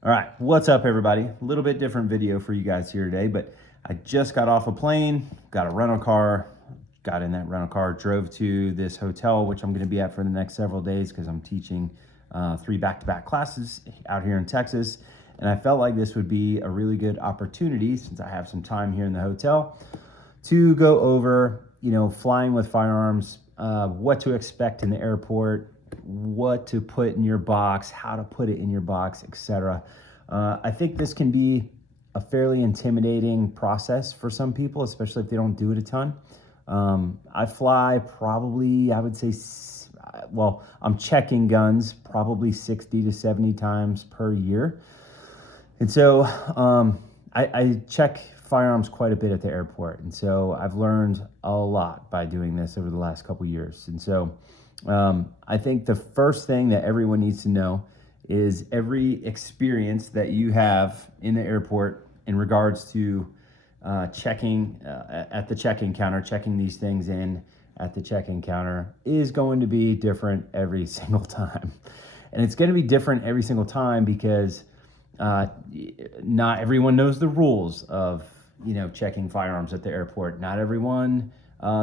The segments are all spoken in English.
All right, what's up everybody? A little bit different video for you guys here today, but I just got off a plane, got a rental car, got in that rental car, drove to this hotel, which I'm gonna be at for the next several days because I'm teaching 3 back-to-back classes out here in Texas. And I felt like this would be a really good opportunity, since I have some time here in the hotel, to go over, flying with firearms, what to expect in the airport, what to put in your box, how to put it in your box, etc. I think this can be a fairly intimidating process for some people, especially if they don't do it a ton. I fly probably, I would say, well, I'm checking guns probably 60 to 70 times per year. And so I check firearms quite a bit at the airport. And so I've learned a lot by doing this over the last couple of years. And so I think the first thing that everyone needs to know is every experience that you have in the airport in regards to checking at the check-in counter, checking these things in at the check-in counter, is going to be different every single time. And it's going to be different every single time because not everyone knows the rules of checking firearms at the airport. Not everyone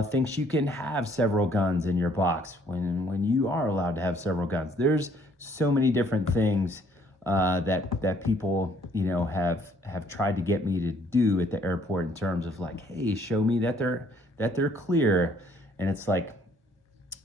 thinks you can have several guns in your box when you are allowed to have several guns. There's so many different things that people have tried to get me to do at the airport in terms of like, hey, show me that they're clear. And it's like,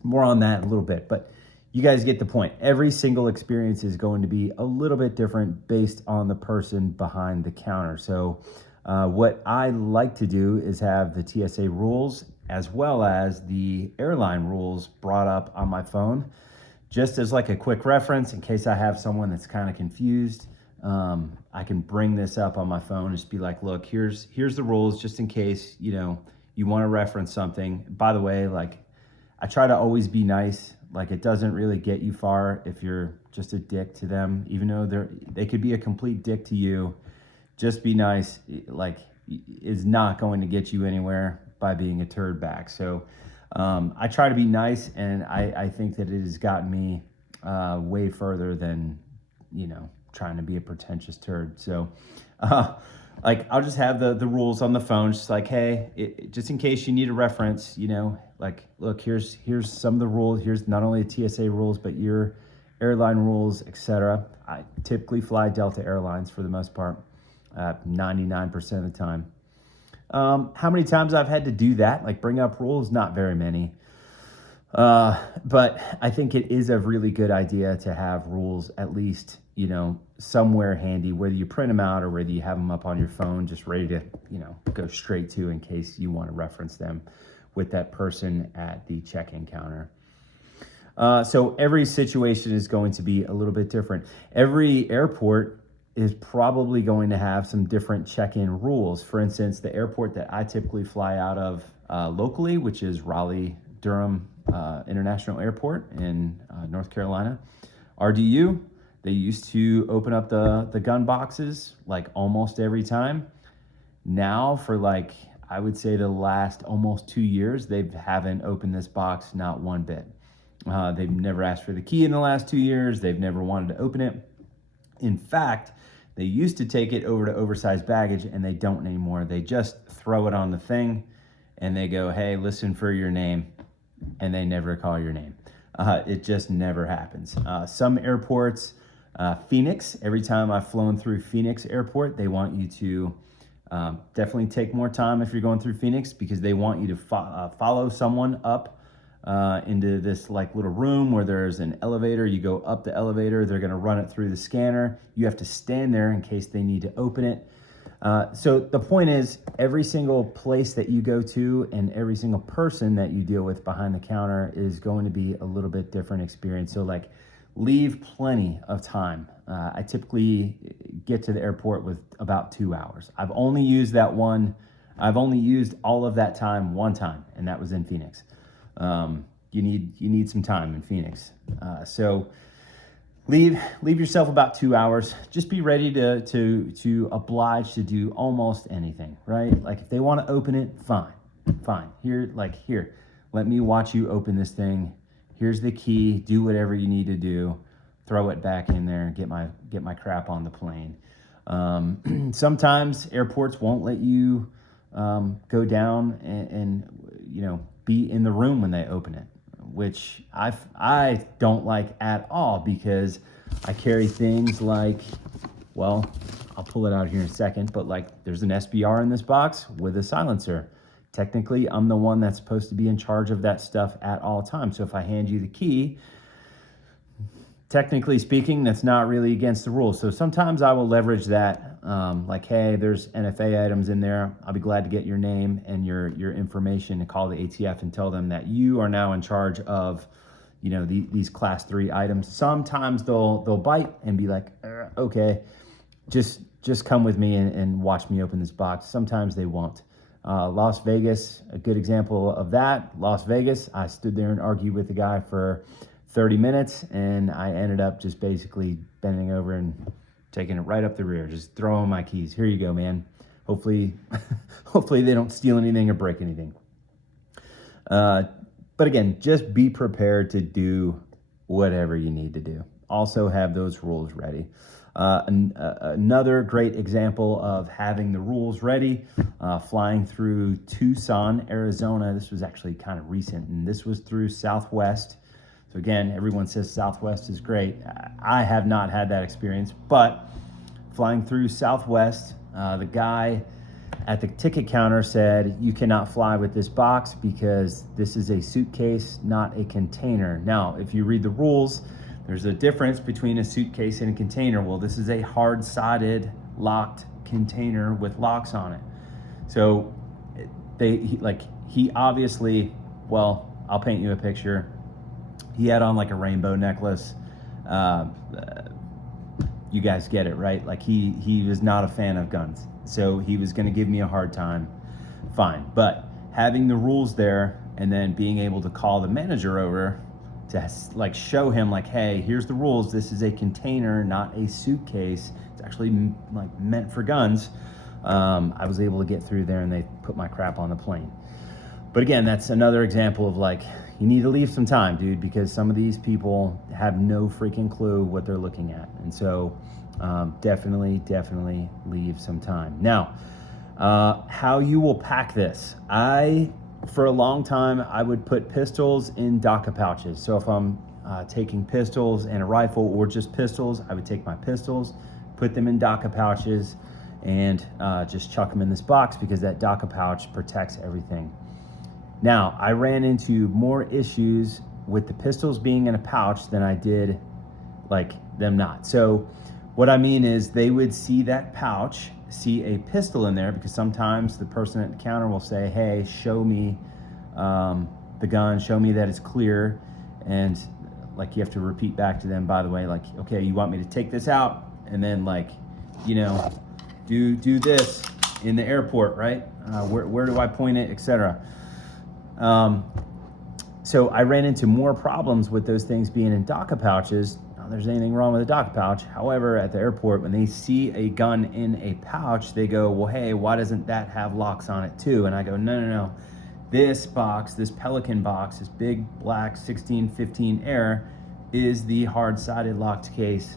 more on that in a little bit, but you guys get the point. Every single experience is going to be a little bit different based on the person behind the counter. So what I like to do is have the TSA rules as well as the airline rules brought up on my phone, just as like a quick reference in case I have someone that's kind of confused. I can bring this up on my phone and just be like, look, here's the rules, just in case you want to reference something. By the way, like, I try to always be nice. Like, it doesn't really get you far if you're just a dick to them, even though they could be a complete dick to you. Just be nice, like, is not going to get you anywhere by being a turd back. So I try to be nice, and I think that it has gotten me way further than, trying to be a pretentious turd. So like, I'll just have the rules on the phone, just like, hey, just in case you need a reference, like, look, here's some of the rules. Here's not only the TSA rules, but your airline rules, etc. I typically fly Delta Airlines for the most part, 99% of the time. How many times I've had to do that, like bring up rules? Not very many. But I think it is a really good idea to have rules at least, somewhere handy, whether you print them out or whether you have them up on your phone, just ready to, go straight to in case you want to reference them with that person at the check-in counter. So every situation is going to be a little bit different. Every airport is probably going to have some different check-in rules. For instance, the airport that I typically fly out of locally, which is Raleigh-Durham International Airport in North Carolina, RDU, they used to open up the gun boxes like almost every time. Now for like, I would say the last almost 2 years, they haven't opened this box, not one bit. They've never asked for the key in the last 2 years. They've never wanted to open it. In fact, they used to take it over to oversized baggage, and they don't anymore. They just throw it on the thing and they go, hey, listen for your name, and they never call your name. It just never happens. Some airports, Phoenix, every time I've flown through Phoenix Airport, they want you to definitely take more time if you're going through Phoenix, because they want you to follow someone up into this like little room where there's an elevator. You go up the elevator, they're gonna run it through the scanner. You have to stand there in case they need to open it. So the point is, every single place that you go to and every single person that you deal with behind the counter is going to be a little bit different experience. So like, leave plenty of time. I typically get to the airport with about 2 hours. I've only used all of that time one time, and that was in Phoenix. You need some time in Phoenix. So leave yourself about 2 hours. Just be ready to oblige to do almost anything, right? Like, if they want to open it, fine. Here, let me watch you open this thing. Here's the key. Do whatever you need to do. throw it back in there and get my crap on the plane. Sometimes airports won't let you go down and be in the room when they open it, which I don't like at all, because I carry things like, well, I'll pull it out here in a second, but like there's an SBR in this box with a silencer. Technically, I'm the one that's supposed to be in charge of that stuff at all times. So if I hand you the key, technically speaking, that's not really against the rules. So sometimes I will leverage that, like, hey, there's NFA items in there. I'll be glad to get your name and your information and call the ATF and tell them that you are now in charge of, these class 3 items. Sometimes they'll bite and be like, okay, just come with me and watch me open this box. Sometimes they won't. Las Vegas, a good example of that. Las Vegas, I stood there and argued with the guy for 30 minutes, and I ended up just basically bending over and taking it right up the rear, just throwing my keys. Here you go, man. Hopefully they don't steal anything or break anything. But again, just be prepared to do whatever you need to do. Also have those rules ready. Another great example of having the rules ready, flying through Tucson, Arizona. This was actually kind of recent, and this was through Southwest. So again, everyone says Southwest is great. I have not had that experience, but flying through Southwest, the guy at the ticket counter said, you cannot fly with this box because this is a suitcase, not a container. Now, if you read the rules, there's a difference between a suitcase and a container. Well, this is a hard-sided locked container with locks on it. So he obviously, well, I'll paint you a picture. He had on like a rainbow necklace. You guys get it, right? Like he was not a fan of guns. So he was gonna give me a hard time. Fine, but having the rules there and then being able to call the manager over to like show him like, hey, here's the rules. This is a container, not a suitcase. It's actually like meant for guns. I was able to get through there and they put my crap on the plane. But again, that's another example of like, you need to leave some time, dude, because some of these people have no freaking clue what they're looking at. And so definitely leave some time. Now, how you will pack this. For a long time, I would put pistols in DACA pouches. So if I'm taking pistols and a rifle or just pistols, I would take my pistols, put them in DACA pouches, and just chuck them in this box because that DACA pouch protects everything. Now, I ran into more issues with the pistols being in a pouch than I did like them not. So what I mean is they would see that pouch, see a pistol in there, because sometimes the person at the counter will say, hey, show me the gun, show me that it's clear. And like you have to repeat back to them, by the way, like, okay, you want me to take this out and then like, do this in the airport, right? Where do I point it, etc. So I ran into more problems with those things being in DACA pouches. Not that there's anything wrong with a DACA pouch. However, at the airport, when they see a gun in a pouch, they go, well, hey, why doesn't that have locks on it too? And I go, no. This box, this Pelican box, this big black 1615 Air is the hard-sided locked case.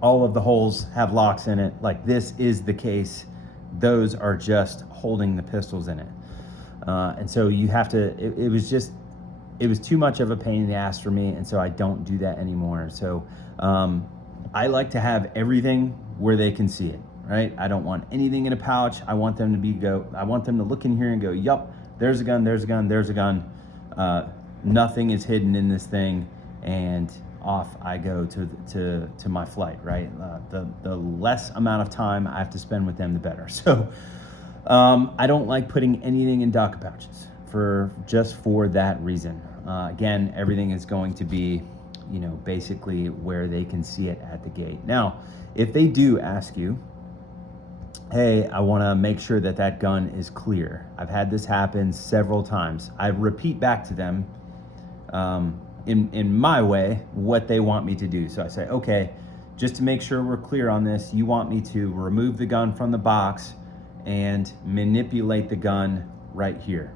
All of the holes have locks in it. Like, this is the case. Those are just holding the pistols in it. And so you have to, it was too much of a pain in the ass for me. And so I don't do that anymore. So I like to have everything where they can see it, right? I don't want anything in a pouch. I want them to look in here and go, yup, there's a gun, there's a gun, there's a gun. Nothing is hidden in this thing. And off I go to my flight, right? The less amount of time I have to spend with them, the better. So I don't like putting anything in DACA pouches just for that reason. Again, everything is going to be, basically where they can see it at the gate. Now, if they do ask you, hey, I want to make sure that gun is clear. I've had this happen several times. I repeat back to them in my way what they want me to do. So I say, okay, just to make sure we're clear on this, you want me to remove the gun from the box and manipulate the gun right here.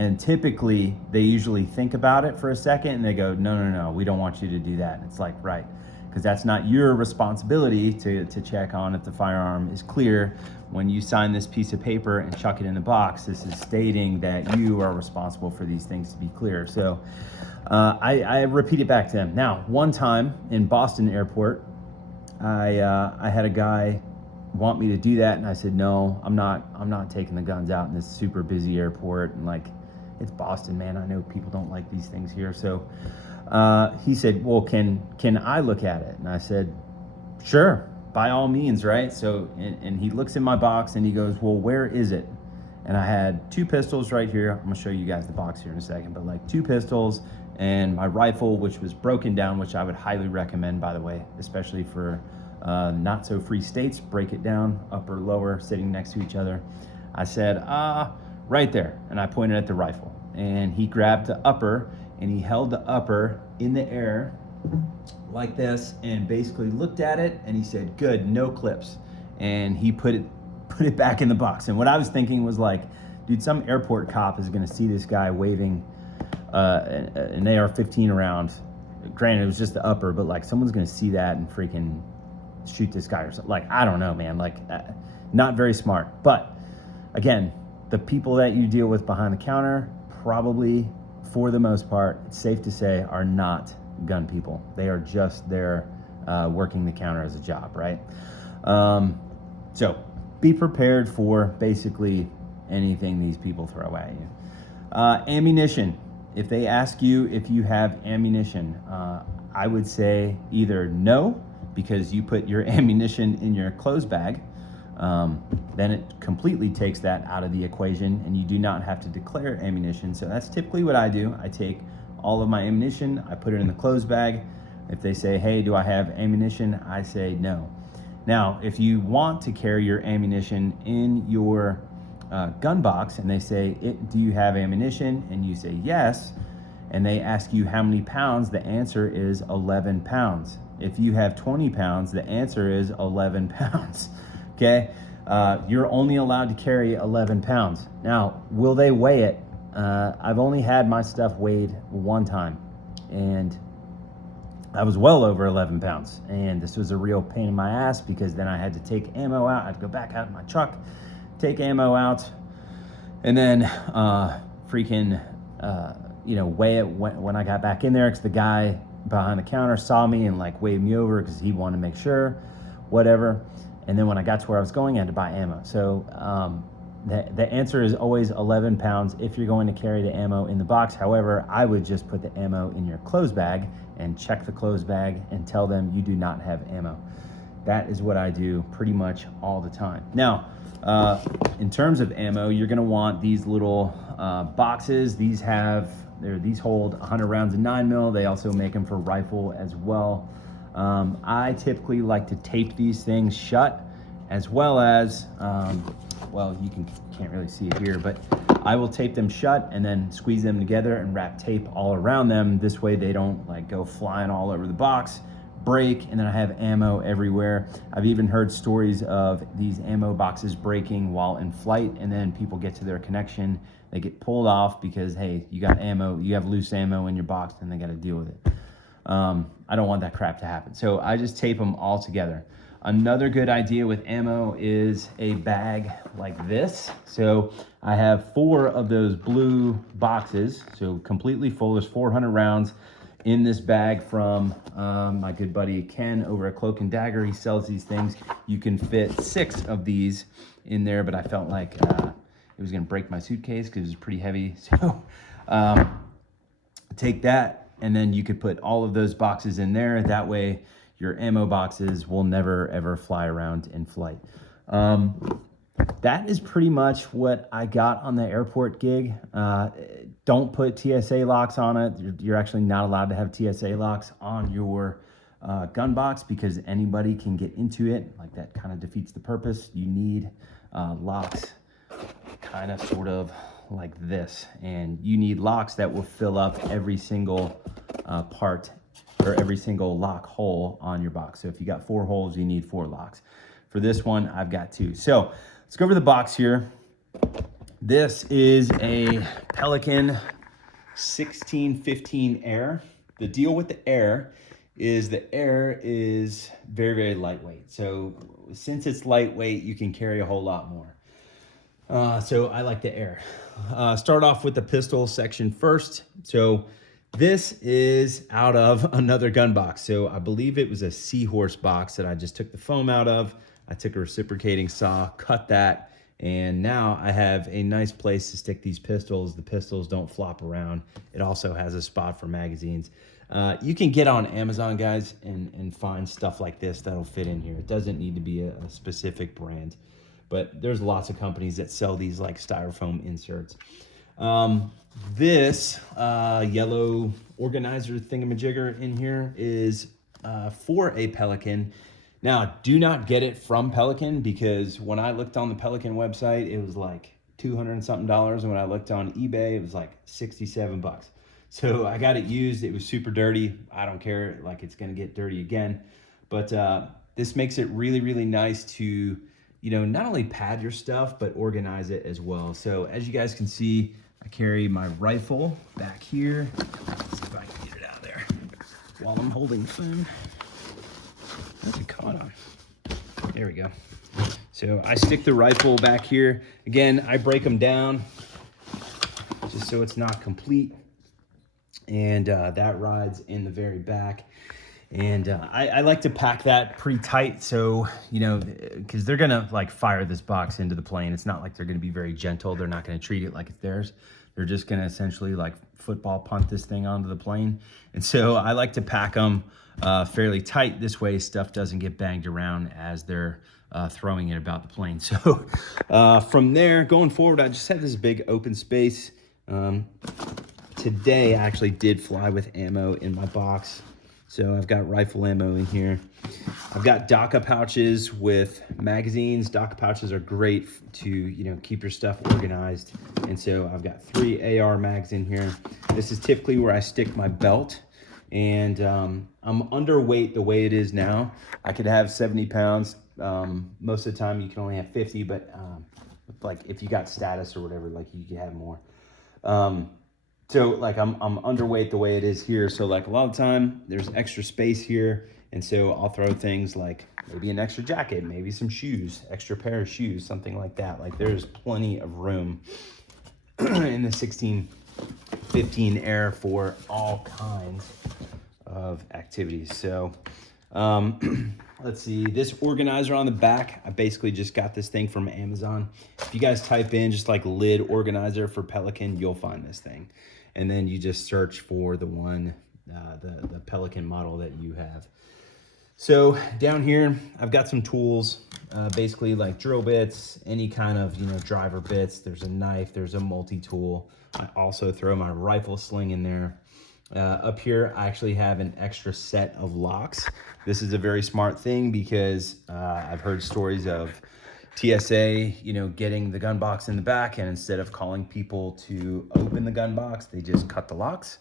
And typically they usually think about it for a second and they go, no, we don't want you to do that. And it's like, right, because that's not your responsibility to check on if the firearm is clear. When you sign this piece of paper and chuck it in the box, this is stating that you are responsible for these things to be clear. So I repeat it back to them. Now, one time in Boston airport, I had a guy want me to do that, and I said, no, I'm not taking the guns out in this super busy airport. And like, it's Boston, man. I know people don't like these things here. So he said, well, can I look at it? And I said, sure, by all means, right? So, and he looks in my box and he goes, well, where is it? And I had 2 pistols right here. I'm gonna show you guys the box here in a second, but like 2 pistols and my rifle, which was broken down, which I would highly recommend, by the way, especially for not so free states. Break it down, upper, lower, sitting next to each other. I said, right there. And I pointed at the rifle, and he grabbed the upper and he held the upper in the air like this and basically looked at it and he said, good, no clips. And he put it back in the box. And what I was thinking was like, dude, some airport cop is gonna see this guy waving an AR-15 around. Granted, it was just the upper, but like someone's gonna see that and freaking shoot this guy or something. Like, I don't know, man, like not very smart. But again, the people that you deal with behind the counter, probably for the most part, it's safe to say, are not gun people. They are just there working the counter as a job, right? So be prepared for basically anything these people throw at you. Ammunition. If they ask you if you have ammunition, I would say either no, because you put your ammunition in your clothes bag, then it completely takes that out of the equation and you do not have to declare ammunition. So that's typically what I do. I take all of my ammunition, I put it in the clothes bag. If they say, hey, do I have ammunition? I say no. Now, if you want to carry your ammunition in your gun box and they say, do you have ammunition? And you say yes, and they ask you how many pounds, the answer is 11 pounds. If you have 20 pounds, the answer is 11 pounds, okay? You're only allowed to carry 11 pounds. Now, will they weigh it? I've only had my stuff weighed one time, and I was well over 11 pounds. And this was a real pain in my ass because then I had to take ammo out. I had to go back out in my truck, take ammo out, and then weigh it when I got back in there, because the guy behind the counter saw me and like waved me over because he wanted to make sure, whatever. And then when I got to where I was going, I had to buy ammo. So the answer is always 11 pounds if you're going to carry the ammo in the box. However, I would just put the ammo in your clothes bag and check the clothes bag and tell them you do not have ammo. That is what I do pretty much all the time. Now, in terms of ammo, you're gonna want these little boxes. These hold 100 rounds of 9mm. They also make them for rifle as well. I typically like to tape these things shut, as well as, well, you can't really see it here, but I will tape them shut and then squeeze them together and wrap tape all around them. This way they don't like go flying all over the box, break, and then I have ammo everywhere. I've even heard stories of these ammo boxes breaking while in flight, and then people get to their connection, they get pulled off because, hey, you got ammo, you have loose ammo in your box, and they got to deal with it. I don't want that crap to happen. So I just tape them all together. Another good idea with ammo is a bag like this. So I have 4 of those blue boxes, so completely full. There's 400 rounds in this bag from my good buddy Ken over at Cloak and Dagger. He sells these things. You can fit 6 of these in there, but I felt like it was gonna break my suitcase because it was pretty heavy. So take that, and then you could put all of those boxes in there. That way your ammo boxes will never ever fly around in flight. That is pretty much what I got on the airport gig. Don't put TSA locks on it. You're actually not allowed to have TSA locks on your gun box because anybody can get into it. Like, that kind of defeats the purpose. You need locks kind of sort of like this, and you need locks that will fill up every single part or every single lock hole on your box. So if you got 4 holes, you need 4 locks. For this one, I've got 2. So let's go over the box here. This is a Pelican 1615 Air. The deal with the Air is very, very lightweight. So since it's lightweight, you can carry a whole lot more. So I like the Air. Start off with the pistol section first. So this is out of another gun box. So I believe it was a Seahorse box that I just took the foam out of. I took a reciprocating saw, cut that, and now I have a nice place to stick these pistols. The pistols don't flop around. It also has a spot for magazines. You can get on Amazon, guys, and find stuff like this that'll fit in here. It doesn't need to be a specific brand, but there's lots of companies that sell these like styrofoam inserts. This yellow organizer thingamajigger in here is for a Pelican. Now, do not get it from Pelican, because when I looked on the Pelican website, it was like $200 and something. And when I looked on eBay, it was like 67 bucks. So I got it used. It was super dirty. I don't care, like it's gonna get dirty again. But this makes it really, really nice to, you know, not only pad your stuff, but organize it as well. So as you guys can see, I carry my rifle back here. Let's see if I can get it out of there while I'm holding the phone. What's it caught on? There we go. So I stick the rifle back here. Again, I break them down just so it's not complete. And that rides in the very back. And I like to pack that pretty tight, so, you know, because they're gonna like fire this box into the plane. It's not like they're gonna be very gentle. They're not gonna treat it like it's theirs. They're just gonna essentially like football punt this thing onto the plane. And so I like to pack them fairly tight. This way stuff doesn't get banged around as they're throwing it about the plane. So from there, going forward, I just have this big open space. Today I actually did fly with ammo in my box. So I've got rifle ammo in here. I've got DACA pouches with magazines. DACA pouches are great to, you know, keep your stuff organized. And so I've got 3 AR mags in here. This is typically where I stick my belt. And I'm underweight the way it is now. I could have 70 pounds. Most of the time you can only have 50, but like if you got status or whatever, like you could have more. So like I'm underweight the way it is here. So like a lot of time there's extra space here. And so I'll throw things like maybe an extra jacket, maybe some shoes, extra pair of shoes, something like that. Like there's plenty of room in the 1615 Air for all kinds of activities. So let's see, this organizer on the back, I basically just got this thing from Amazon. If you guys type in just like lid organizer for Pelican, you'll find this thing. And then you just search for the one, the Pelican model that you have. So down here, I've got some tools, basically like drill bits, any kind of, you know, driver bits. There's a knife, there's a multi-tool. I also throw my rifle sling in there. Up here, I actually have an extra set of locks. This is a very smart thing because I've heard stories of TSA, you know, getting the gun box in the back, and instead of calling people to open the gun box, they just cut the locks,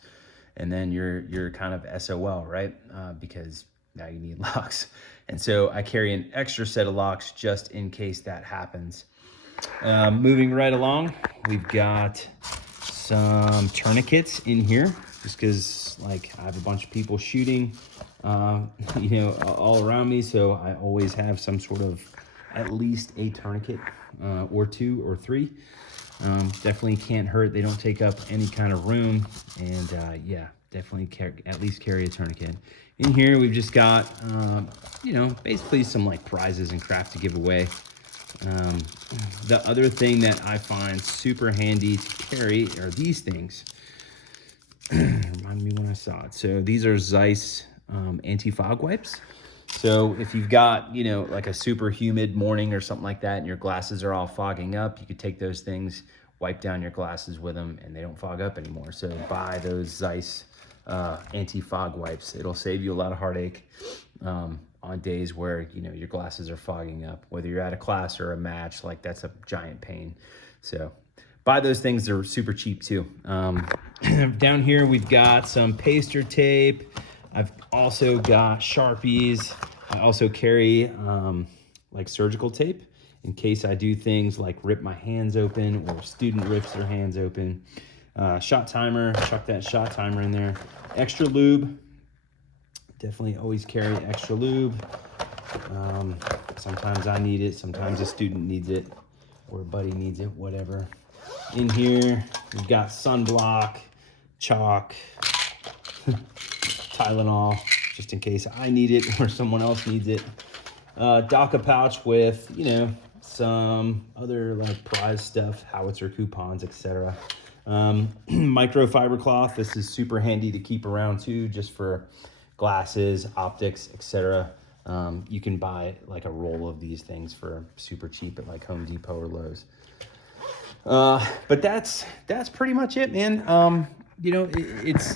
and then you're kind of SOL, right? Because now you need locks. And so I carry an extra set of locks just in case that happens. Moving right along, we've got some tourniquets in here, just because like I have a bunch of people shooting, you know, all around me. So I always have some sort of at least a tourniquet or 2 or 3. Definitely can't hurt. They don't take up any kind of room. And yeah, definitely at least carry a tourniquet. In here, we've just got, you know, basically some like prizes and crap to give away. The other thing that I find super handy to carry are these things. Remind me when I saw it. So these are Zeiss anti-fog wipes. So if you've got, you know, like a super humid morning or something like that, and your glasses are all fogging up, you could take those things, wipe down your glasses with them, and they don't fog up anymore. So buy those Zeiss anti-fog wipes. It'll save you a lot of heartache on days where, you know, your glasses are fogging up. Whether you're at a class or a match, like that's a giant pain. So buy those things. They're super cheap too. Down here, we've got some paster tape. I've also got Sharpies. I also carry like surgical tape. in case I do things like rip my hands open or student rips their hands open. Shot timer, chuck that shot timer in there. Extra lube, definitely always carry extra lube. Sometimes I need it, sometimes a student needs it, or a buddy needs it, whatever. In here, we've got sunblock, chalk, Tylenol, just in case I need it or someone else needs it. DACA pouch with, you know, some other like prize stuff, howitzer coupons, etc. Microfiber cloth. This is super handy to keep around too, just for glasses, optics, etc. You can buy like a roll of these things for super cheap at like Home Depot or Lowe's. But that's pretty much it, man. You know, it's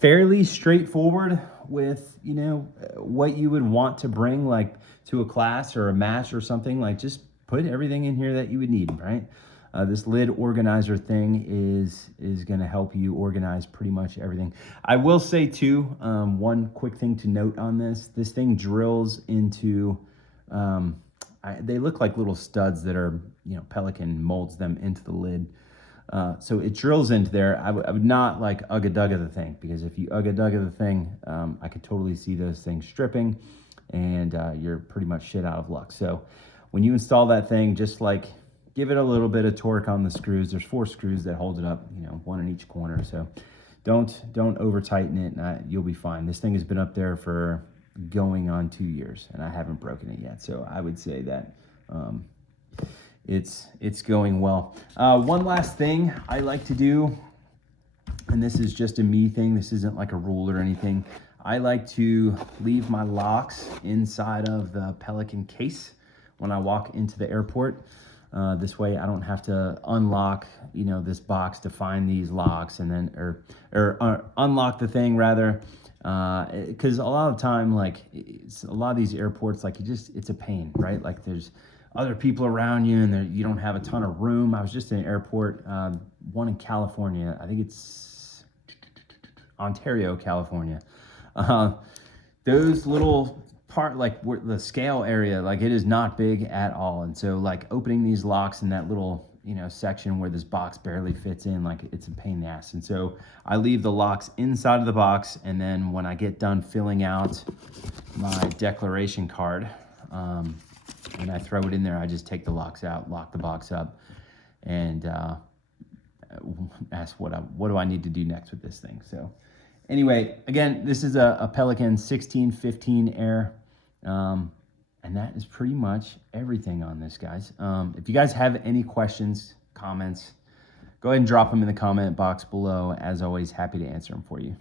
fairly straightforward with, you know, what you would want to bring like to a class or a match or something. Like, just put everything in here that you would need, right? This lid organizer thing is going to help you organize pretty much everything. I will say too, one quick thing to note on this thing drills into, they look like little studs that are, you know, Pelican molds them into the lid. So it drills into there. I would not like ugga-dugga the thing, because if you ugga-dugga the thing, I could totally see those things stripping, and you're pretty much shit out of luck. So when you install that thing, just like give it a little bit of torque on the screws. There's 4 screws that hold it up, you know, 1 in each corner. So don't over tighten it, and you'll be fine. This thing has been up there for going on 2 years, and I haven't broken it yet. So I would say that it's going well. One last thing I like to do, and this is just a me thing, this isn't like a rule or anything. I like to leave my locks inside of the Pelican case when I walk into the airport. This way I don't have to unlock, you know, this box to find these locks, and then, or unlock the thing rather. Cause a lot of time, like a lot of these airports, like it's a pain, right? Like there's other people around you, and you don't have a ton of room. I was just in an airport, one in California. I think it's Ontario, California. Those little like the scale area, like it is not big at all. And so like opening these locks in that little, you know, section where this box barely fits in, like it's a pain in the ass. And so I leave the locks inside of the box. And then when I get done filling out my declaration card, and I throw it in there, I just take the locks out, lock the box up, and ask what do I need to do next with this thing. So anyway, again, this is a Pelican 1615 Air, and that is pretty much everything on this, guys. If you guys have any questions, comments, go ahead and drop them in the comment box below. As always, happy to answer them for you.